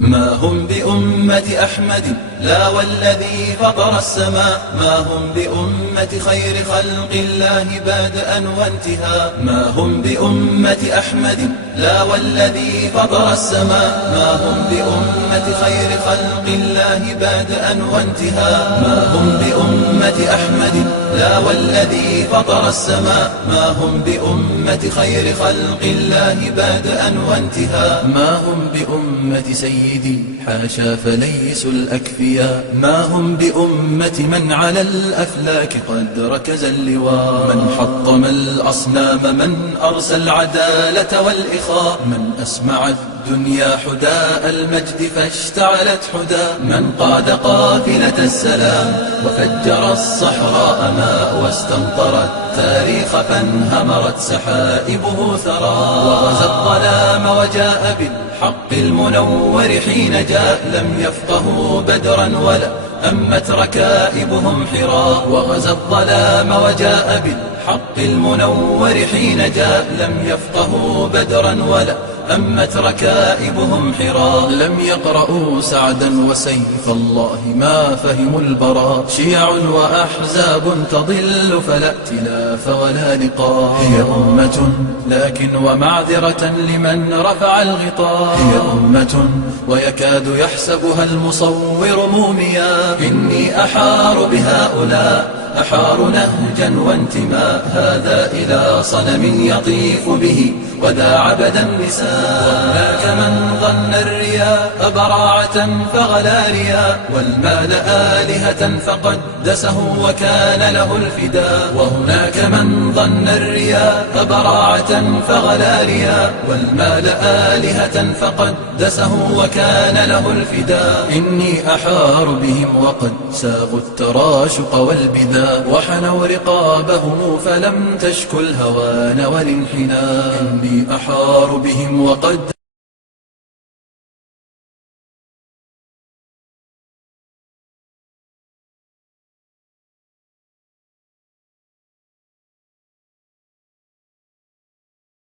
ما هم بأمة أحمد لا والذي فطر السماء، ما هم بأمة خير خلق الله بادئا وانتهاء. ما هم بأمة أحمد لا والذي فطر السماء، ما هم بأمة خير خلق الله بادئا وانتهاء. ما هم بأمة أحمد لا والذي فطر السماء، ما هم بأمة خير خلق الله بادئا وانتهاء. ما هم بأمة سيدي حاشا فليسوا الأكفياء، ما هم بأمة من على الأفلاك قد ركز اللواء. من حطم الأصنام، من أرسى العدالة والإخاء، من أسمع الدنيا حداء المجد فاشتعلت حدا. من قاد قافلة السلام وفجر الصحراء ماء، واستمطر التاريخ فانهمرت سحائبه ثرى. وغزا الظلام وجاء بالحق المنور حين جاء، لم يفقهوا بدرا ولا أمت ركائبهم حرا. وغزا الظلام وجاء بالحق المنور حين جاء، لم يفقهوا بدرا ولا أمت ركائبهم حرا. لم يقرؤوا سعدا وسيف الله ما فهموا البراء. شيع وأحزاب تضل فلا ائتلاف ولا لقاء. هي أمة لكن ومعذرة لمن رفع الغطاء. هي أمة ويكاد يحسبها المصور موميا. إني أحار بهؤلاء أحار نهجا وانتماء، هذا إلى صنم يطيف به وذا عبد النساء. وهناك من ظن الرياء براعة فغلا رياء، والمال آلهة فقدسه وكان له الفداء. وهناك من ظن الرياء براعة فغلا رياء، والمال آلهة فقدسه وكان له الفداء. إني أحار بهم وقد ساغوا التراشق والبذاء، وحنوا رقابهم فلم تشكو الهوان والانحناء. إني أحار بهم وقد